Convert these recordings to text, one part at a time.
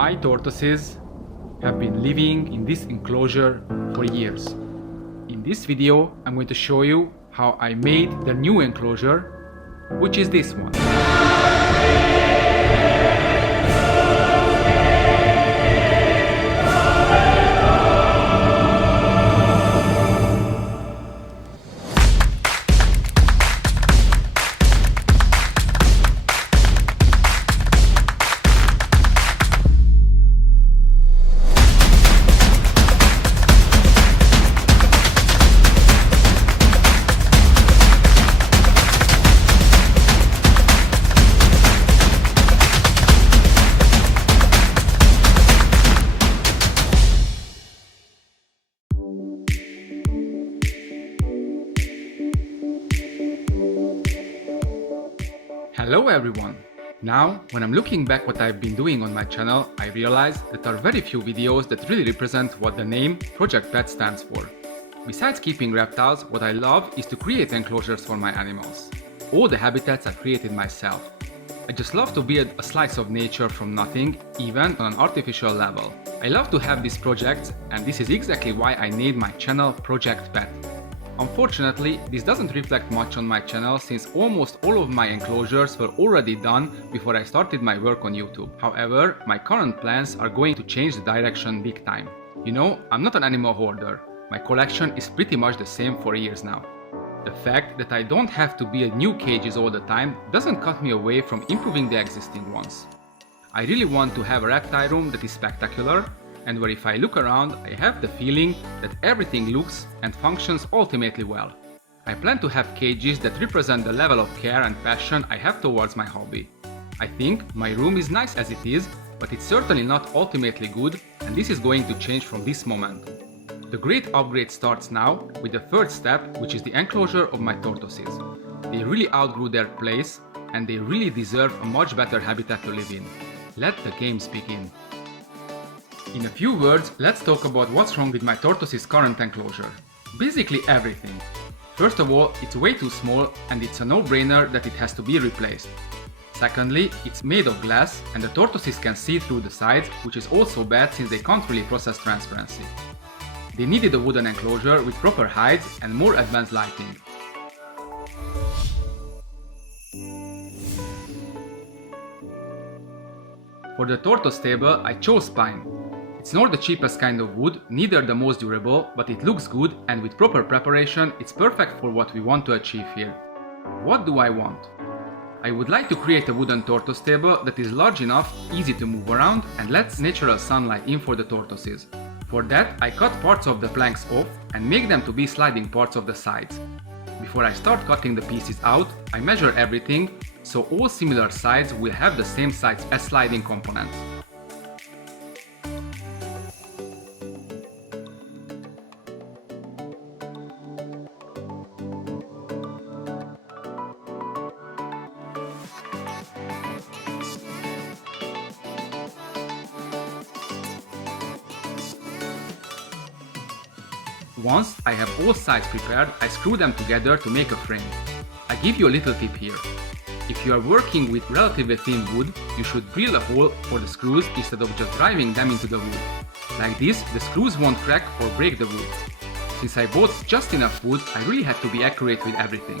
My tortoises have been living in this enclosure for years. In this video, I'm going to show you how I made the new enclosure, which is this one. Hello everyone! Now, when I'm looking back what I've been doing on my channel, I realize that there are very few videos that really represent what the name projectPet stands for. Besides keeping reptiles, what I love is to create enclosures for my animals. All the habitats I created myself. I just love to build a slice of nature from nothing, even on an artificial level. I love to have these projects, and this is exactly why I named my channel projectPet. Unfortunately, this doesn't reflect much on my channel since almost all of my enclosures were already done before I started my work on YouTube. However, my current plans are going to change the direction big time. You know, I'm not an animal hoarder. My collection is pretty much the same for years now. The fact that I don't have to build new cages all the time doesn't cut me away from improving the existing ones. I really want to have a reptile room that is spectacular, and where if I look around, I have the feeling that everything looks and functions ultimately well. I plan to have cages that represent the level of care and passion I have towards my hobby. I think my room is nice as it is, but it's certainly not ultimately good, and this is going to change from this moment. The great upgrade starts now with the third step, which is the enclosure of my tortoises. They really outgrew their place, and they really deserve a much better habitat to live in. Let the games begin. In a few words, let's talk about what's wrong with my tortoise's current enclosure. Basically everything. First of all, it's way too small and it's a no-brainer that it has to be replaced. Secondly, it's made of glass and the tortoises can see through the sides, which is also bad since they can't really process transparency. They needed a wooden enclosure with proper hides and more advanced lighting. For the tortoise table, I chose pine. It's not the cheapest kind of wood, neither the most durable, but it looks good, and with proper preparation it's perfect for what we want to achieve here. What do I want? I would like to create a wooden tortoise table that is large enough, easy to move around, and lets natural sunlight in for the tortoises. For that, I cut parts of the planks off and make them to be sliding parts of the sides. Before I start cutting the pieces out, I measure everything, so all similar sides will have the same size as sliding components. Once I have all sides prepared, I screw them together to make a frame. I give you a little tip here. If you are working with relatively thin wood, you should drill a hole for the screws instead of just driving them into the wood. Like this, the screws won't crack or break the wood. Since I bought just enough wood, I really had to be accurate with everything.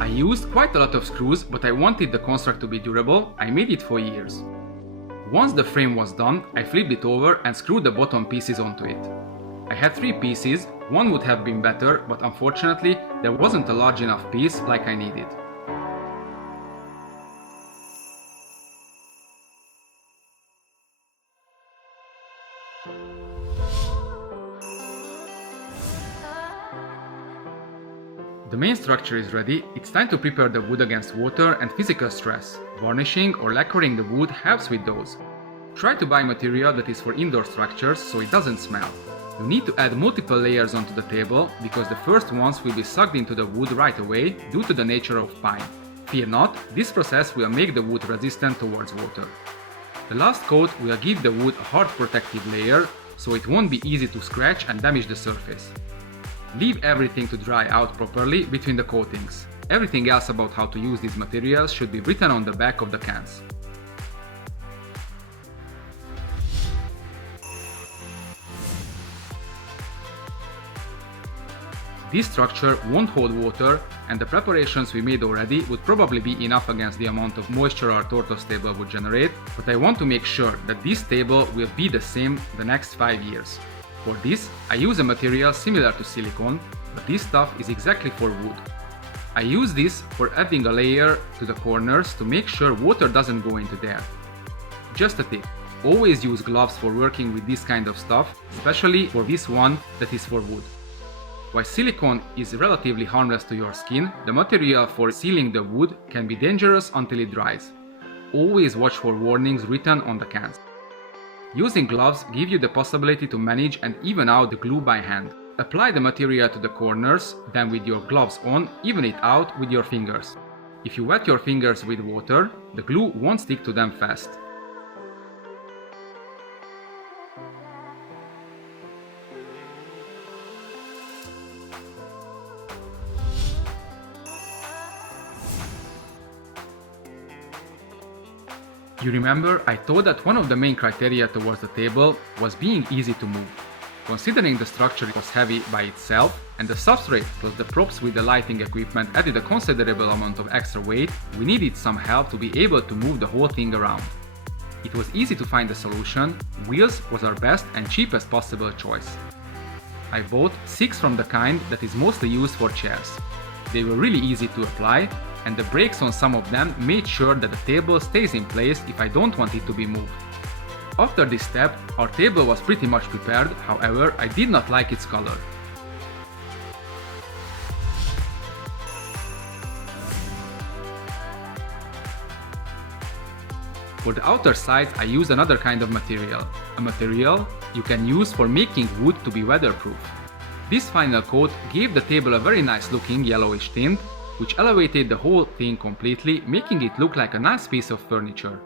I used quite a lot of screws, but I wanted the construct to be durable. I made it for years. Once the frame was done, I flipped it over and screwed the bottom pieces onto it. I had 3 pieces, one would have been better, but unfortunately there wasn't a large enough piece like I needed. The main structure is ready, it's time to prepare the wood against water and physical stress. Varnishing or lacquering the wood helps with those. Try to buy material that is for indoor structures so it doesn't smell. You need to add multiple layers onto the table because the first ones will be sucked into the wood right away due to the nature of pine. Fear not, this process will make the wood resistant towards water. The last coat will give the wood a hard protective layer so it won't be easy to scratch and damage the surface. Leave everything to dry out properly between the coatings. Everything else about how to use these materials should be written on the back of the cans. This structure won't hold water, and the preparations we made already would probably be enough against the amount of moisture our tortoise table would generate, but I want to make sure that this table will be the same the next 5 years. For this, I use a material similar to silicone, but this stuff is exactly for wood. I use this for adding a layer to the corners to make sure water doesn't go into there. Just a tip, always use gloves for working with this kind of stuff, especially for this one that is for wood. While silicone is relatively harmless to your skin, the material for sealing the wood can be dangerous until it dries. Always watch for warnings written on the cans. Using gloves gives you the possibility to manage and even out the glue by hand. Apply the material to the corners, then with your gloves on, even it out with your fingers. If you wet your fingers with water, the glue won't stick to them fast. You remember I thought that one of the main criteria towards the table was being easy to move. Considering the structure was heavy by itself and the substrate plus the props with the lighting equipment added a considerable amount of extra weight, we needed some help to be able to move the whole thing around. It was easy to find a solution. Wheels was our best and cheapest possible choice. I bought 6 from the kind that is mostly used for chairs. They were really easy to apply, and the brakes on some of them made sure that the table stays in place if I don't want it to be moved. After this step, our table was pretty much prepared, however, I did not like its color. For the outer sides, I used another kind of material, a material you can use for making wood to be weatherproof. This final coat gave the table a very nice looking yellowish tint, which elevated the whole thing completely, making it look like a nice piece of furniture.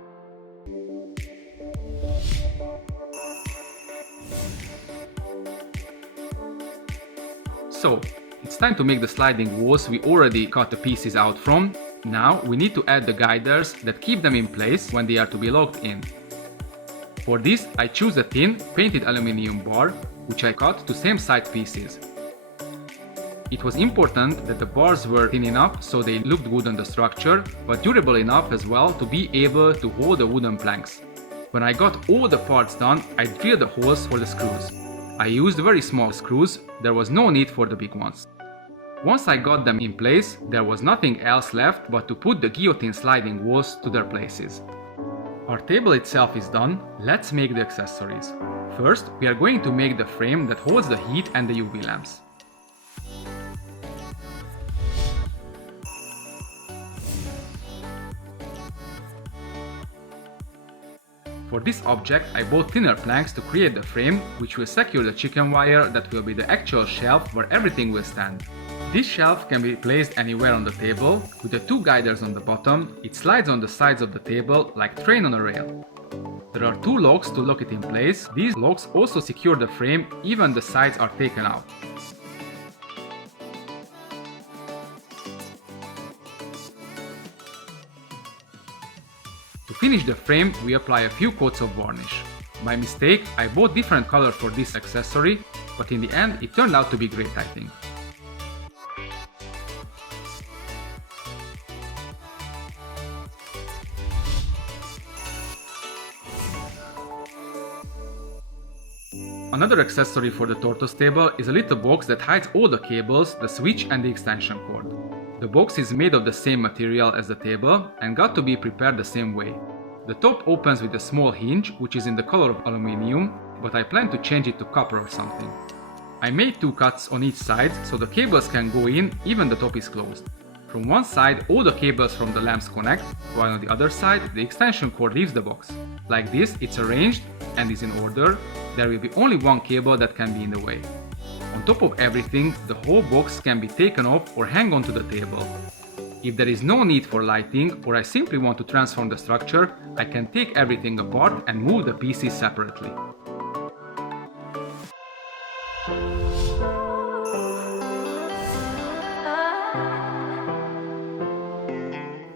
So, it's time to make the sliding walls we already cut the pieces out from. Now we need to add the guiders that keep them in place when they are to be locked in. For this I choose a thin, painted aluminium bar, which I cut to same size pieces. It was important that the bars were thin enough so they looked good on the structure, but durable enough as well to be able to hold the wooden planks. When I got all the parts done, I drilled the holes for the screws. I used very small screws, there was no need for the big ones. Once I got them in place, there was nothing else left but to put the guillotine sliding walls to their places. Our table itself is done, let's make the accessories. First, we are going to make the frame that holds the heat and the UV lamps. For this object, I bought thinner planks to create the frame, which will secure the chicken wire that will be the actual shelf where everything will stand. This shelf can be placed anywhere on the table. With the 2 guiders on the bottom, it slides on the sides of the table like train on a rail. There are 2 locks to lock it in place. These locks also secure the frame, even the sides are taken out. To finish the frame, we apply a few coats of varnish. By mistake, I bought different color for this accessory, but in the end it turned out to be great, I think. Another accessory for the tortoise table is a little box that hides all the cables, the switch and the extension cord. The box is made of the same material as the table and got to be prepared the same way. The top opens with a small hinge which is in the color of aluminium, but I plan to change it to copper or something. I made 2 cuts on each side so the cables can go in even the top is closed. From one side all the cables from the lamps connect, while on the other side the extension cord leaves the box. Like this it's arranged and is in order. There will be only one cable that can be in the way. On top of everything, the whole box can be taken off or hang onto the table. If there is no need for lighting or I simply want to transform the structure, I can take everything apart and move the pieces separately.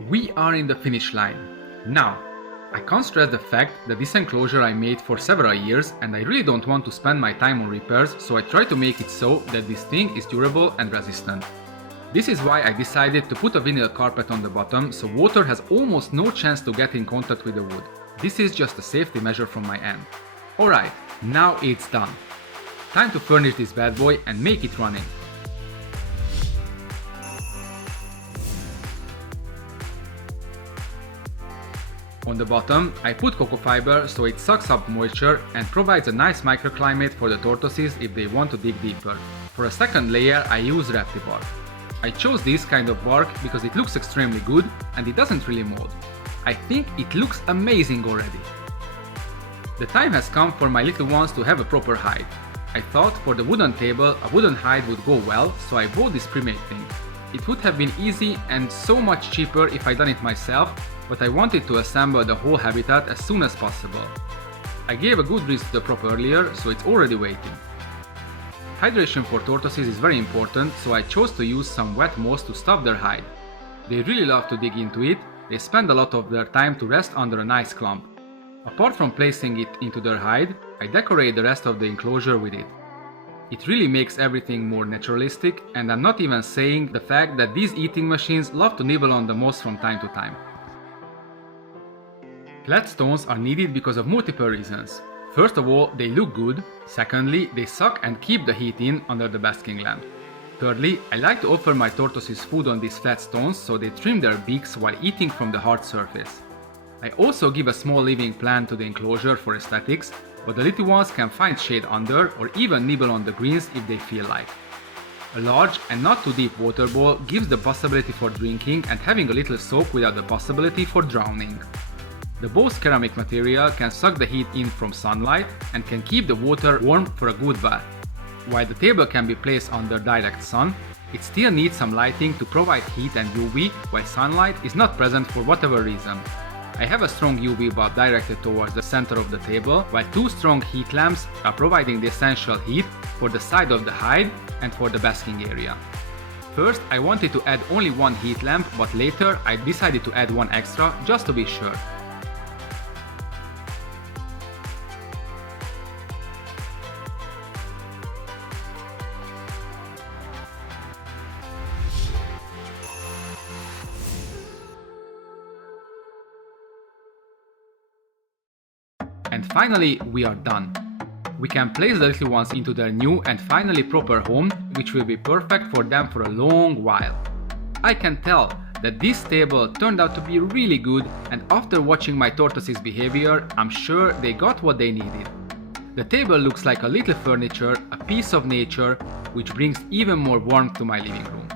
We are in the finish line. Now, I can't stress the fact that this enclosure I made for several years and I really don't want to spend my time on repairs, so I try to make it so that this thing is durable and resistant. This is why I decided to put a vinyl carpet on the bottom, so water has almost no chance to get in contact with the wood. This is just a safety measure from my end. Alright, now it's done. Time to furnish this bad boy and make it running. On the bottom, I put cocoa fiber so it sucks up moisture and provides a nice microclimate for the tortoises if they want to dig deeper. For a second layer, I use Reptile bark. I chose this kind of bark because it looks extremely good and it doesn't really mold. I think it looks amazing already. The time has come for my little ones to have a proper hide. I thought for the wooden table a wooden hide would go well, so I bought this pre-made thing. It would have been easy and so much cheaper if I done it myself, but I wanted to assemble the whole habitat as soon as possible. I gave a good rinse to the prop earlier, so it's already waiting. Hydration for tortoises is very important, so I chose to use some wet moss to stuff their hide. They really love to dig into it, they spend a lot of their time to rest under a nice clump. Apart from placing it into their hide, I decorate the rest of the enclosure with it. It really makes everything more naturalistic, and I'm not even saying the fact that these eating machines love to nibble on the moss from time to time. Flat stones are needed because of multiple reasons. First of all, they look good. Secondly, they suck and keep the heat in under the basking lamp. Thirdly, I like to offer my tortoises food on these flat stones so they trim their beaks while eating from the hard surface. I also give a small living plant to the enclosure for aesthetics, but the little ones can find shade under or even nibble on the greens if they feel like. A large and not too deep water bowl gives the possibility for drinking and having a little soap without the possibility for drowning. The bowl's ceramic material can suck the heat in from sunlight and can keep the water warm for a good bath. While the table can be placed under direct sun, it still needs some lighting to provide heat and UV while sunlight is not present for whatever reason. I have a strong UV bulb directed towards the center of the table, while two strong heat lamps are providing the essential heat for the side of the hide and for the basking area. First, I wanted to add only one heat lamp, but later I decided to add one extra just to be sure. And finally, we are done. We can place the little ones into their new and finally proper home, which will be perfect for them for a long while. I can tell that this table turned out to be really good, and after watching my tortoises' behavior, I'm sure they got what they needed. The table looks like a little furniture, a piece of nature, which brings even more warmth to my living room.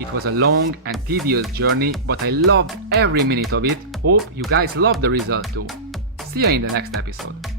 It was a long and tedious journey, but I loved every minute of it. Hope you guys loved the result too. See you in the next episode.